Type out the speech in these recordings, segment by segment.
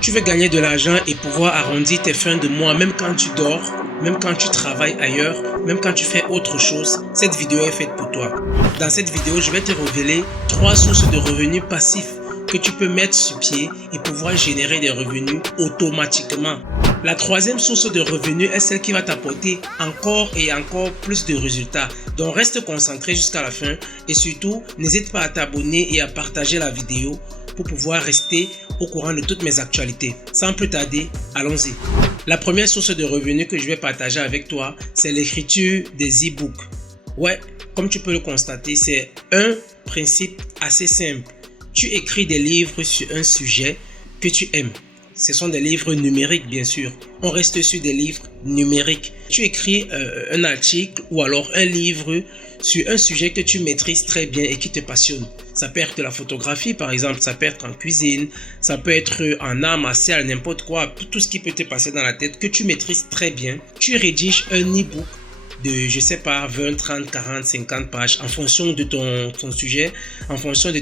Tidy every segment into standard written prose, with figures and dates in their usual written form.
Tu veux gagner de l'argent et pouvoir arrondir tes fins de mois même quand tu dors, même quand tu travailles ailleurs, même quand tu fais autre chose. Cette vidéo est faite pour toi. Dans cette vidéo, je vais te révéler 3 sources de revenus passifs que tu peux mettre sur pied et pouvoir générer des revenus automatiquement. La troisième source de revenus est celle qui va t'apporter encore et encore plus de résultats. Donc reste concentré jusqu'à la fin et surtout n'hésite pas à t'abonner et à partager la vidéo pour pouvoir rester au courant de toutes mes actualités. Sans plus tarder, allons-y. La première source de revenus que je vais partager avec toi, c'est l'écriture des e-books. Ouais, comme tu peux le constater, c'est un principe assez simple. Tu écris des livres sur un sujet que tu aimes. Ce sont des livres numériques, bien sûr. On reste sur des livres numériques. Tu écris un article ou alors un livre sur un sujet que tu maîtrises très bien et qui te passionne. Ça peut être la photographie, par exemple. Ça peut être en cuisine. Ça peut être en art martial, n'importe quoi. Tout ce qui peut te passer dans la tête que tu maîtrises très bien. Tu rédiges un e-book de, je sais pas, 20, 30, 40, 50 pages en fonction de ton sujet, en fonction de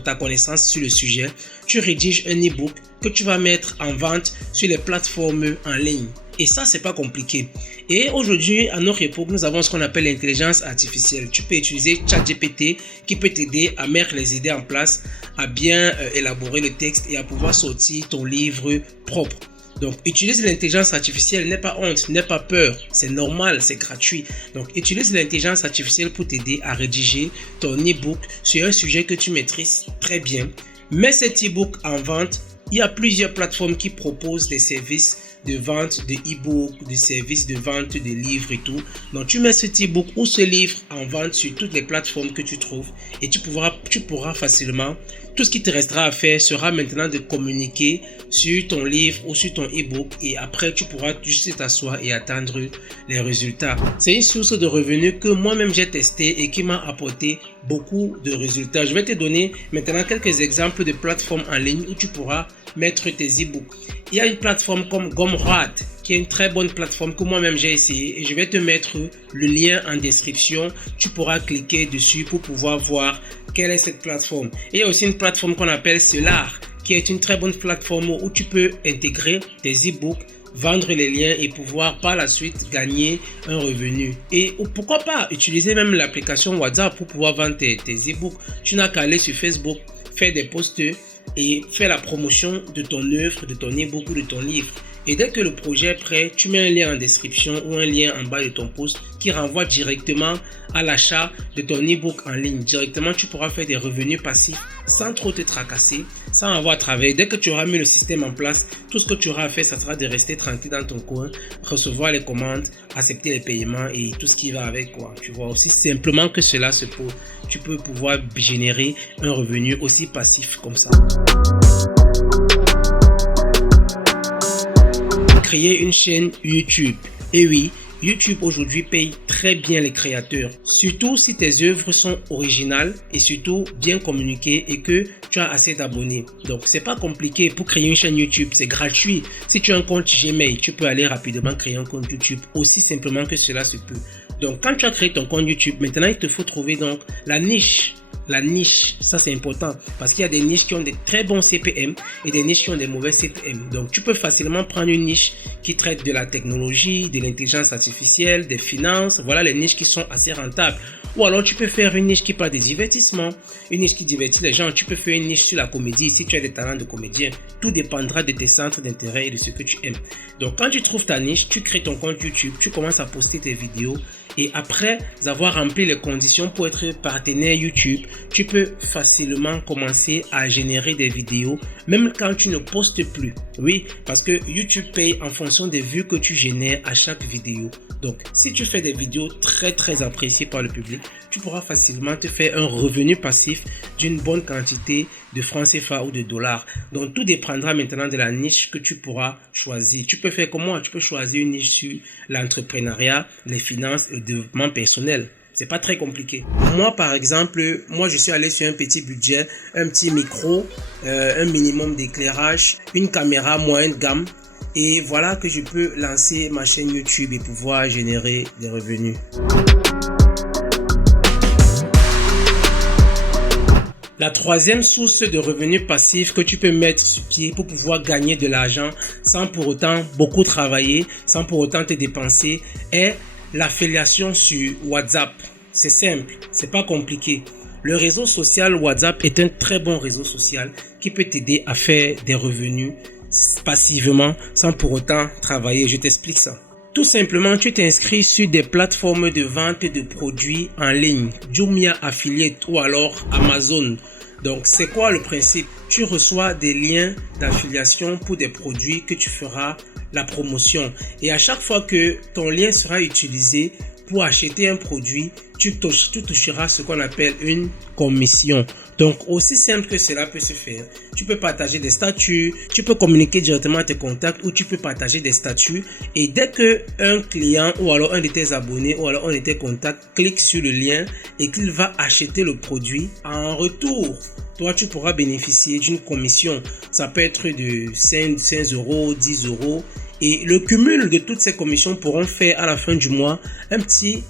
ta connaissance sur le sujet. Tu rédiges un e-book que tu vas mettre en vente sur les plateformes en ligne. Et ça, c'est pas compliqué. Et aujourd'hui, à notre époque, nous avons ce qu'on appelle l'intelligence artificielle. Tu peux utiliser ChatGPT qui peut t'aider à mettre les idées en place, à bien élaborer le texte et à pouvoir sortir ton livre propre. Donc, utilise l'intelligence artificielle, n'aie pas honte, n'aie pas peur, c'est normal, c'est gratuit. Donc, utilise l'intelligence artificielle pour t'aider à rédiger ton e-book sur un sujet que tu maîtrises très bien. Mets cet e-book en vente. Il y a plusieurs plateformes qui proposent des services de vente de e-book, des services de vente de livres et tout. Donc, tu mets cet e-book ou ce livre en vente sur toutes les plateformes que tu trouves et tu pourras facilement. Tout ce qui te restera à faire sera maintenant de communiquer sur ton livre ou sur ton e-book et après tu pourras juste t'asseoir et attendre les résultats. C'est une source de revenus que moi-même j'ai testé et qui m'a apporté beaucoup de résultats. Je vais te donner maintenant quelques exemples de plateformes en ligne où tu pourras mettre tes e-books. Il y a une plateforme comme Gumroad qui est une très bonne plateforme que moi-même j'ai essayé et je vais te mettre le lien en description. Tu pourras cliquer dessus pour pouvoir voir quelle est cette plateforme. Et il y a aussi une plateforme qu'on appelle Solar qui est une très bonne plateforme où tu peux intégrer tes e-books, vendre les liens et pouvoir par la suite gagner un revenu. Et pourquoi pas utiliser même l'application WhatsApp pour pouvoir vendre tes e-books. Tu n'as qu'à aller sur Facebook, faire des posts et faire la promotion de ton œuvre, de ton e-book ou de ton livre. Et dès que le projet est prêt, tu mets un lien en description ou un lien en bas de ton post qui renvoie directement à l'achat de ton e-book en ligne. Directement, tu pourras faire des revenus passifs sans trop te tracasser, sans avoir à travailler. Dès que tu auras mis le système en place, tout ce que tu auras à faire, ça sera de rester tranquille dans ton coin, recevoir les commandes, accepter les paiements et tout ce qui va avec, quoi. Tu vois, aussi simplement que cela se peut, tu peux pouvoir générer un revenu aussi passif comme ça. Créer une chaîne YouTube. Et oui, YouTube aujourd'hui paye très bien les créateurs, surtout si tes œuvres sont originales et surtout bien communiquées et que tu as assez d'abonnés. Donc c'est pas compliqué pour créer une chaîne YouTube, c'est gratuit. Si tu as un compte Gmail, tu peux aller rapidement créer un compte YouTube, aussi simplement que cela se peut. Donc quand tu as créé ton compte YouTube, maintenant il te faut trouver donc la niche. La niche, ça c'est important parce qu'il y a des niches qui ont des très bons CPM et des niches qui ont des mauvais CPM. Donc tu peux facilement prendre une niche qui traite de la technologie, de l'intelligence artificielle, des finances. Voilà les niches qui sont assez rentables. Ou alors tu peux faire une niche qui parle des divertissements, une niche qui divertit les gens. Tu peux faire une niche sur la comédie si tu as des talents de comédien. Tout dépendra de tes centres d'intérêt et de ce que tu aimes. Donc quand tu trouves ta niche, tu crées ton compte YouTube, tu commences à poster tes vidéos. Et après avoir rempli les conditions pour être partenaire YouTube, tu peux facilement commencer à générer des vidéos, même quand tu ne postes plus. Oui, parce que YouTube paye en fonction des vues que tu génères à chaque vidéo. Donc, si tu fais des vidéos très appréciées par le public, tu pourras facilement te faire un revenu passif d'une bonne quantité de francs CFA ou de dollars. Donc, tout dépendra maintenant de la niche que tu pourras choisir. Tu peux faire comme moi, tu peux choisir une niche sur l'entrepreneuriat, les finances et le développement personnel. C'est pas très compliqué. Moi, par exemple, je suis allé sur un petit budget, un petit micro, un minimum d'éclairage, une caméra moyenne gamme. Et voilà que je peux lancer ma chaîne YouTube et pouvoir générer des revenus. La troisième source de revenus passifs que tu peux mettre sur pied pour pouvoir gagner de l'argent sans pour autant beaucoup travailler, sans pour autant te dépenser, est l'affiliation sur WhatsApp. C'est simple, c'est pas compliqué. Le réseau social WhatsApp est un très bon réseau social qui peut t'aider à faire des revenus passivement sans pour autant travailler. Je t'explique ça. Tout simplement, tu t'inscris sur des plateformes de vente de produits en ligne, Jumia Affiliate ou alors Amazon. Donc, c'est quoi le principe? Tu reçois des liens d'affiliation pour des produits que tu feras la promotion. Et à chaque fois que ton lien sera utilisé pour acheter un produit, tu toucheras ce qu'on appelle une commission. Donc, aussi simple que cela peut se faire. Tu peux partager des statuts, tu peux communiquer directement à tes contacts ou tu peux partager des statuts. Et dès que un client ou alors un de tes abonnés ou alors un de tes contacts clique sur le lien et qu'il va acheter le produit, en retour, toi, tu pourras bénéficier d'une commission. Ça peut être de 5 euros, 10 euros. Et le cumul de toutes ces commissions pourront faire à la fin du mois un petit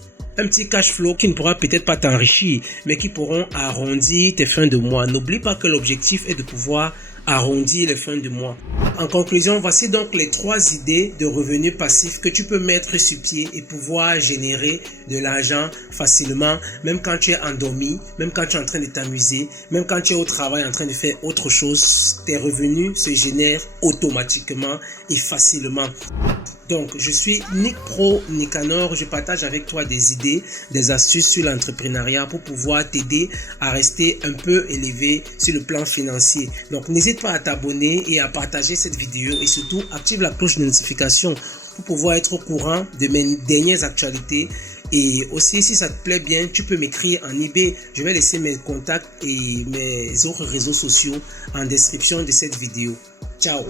cash flow qui ne pourra peut-être pas t'enrichir, mais qui pourront arrondir tes fins de mois. N'oublie pas que l'objectif est de pouvoir arrondir les fins de mois. En conclusion, voici donc les 3 idées de revenus passifs que tu peux mettre sur pied et pouvoir générer de l'argent facilement, même quand tu es endormi, même quand tu es en train de t'amuser, même quand tu es au travail en train de faire autre chose. Tes revenus se génèrent automatiquement et facilement. Donc, je suis Nick Pro Nicanor. Je partage avec toi des idées, des astuces sur l'entrepreneuriat pour pouvoir t'aider à rester un peu élevé sur le plan financier. Donc, n'hésite pas à t'abonner et à partager cette vidéo et surtout active la cloche de notification pour pouvoir être au courant de mes dernières actualités. Et aussi, si ça te plaît bien, tu peux m'écrire en eBay. Je vais laisser mes contacts et mes autres réseaux sociaux en description de cette vidéo. Ciao!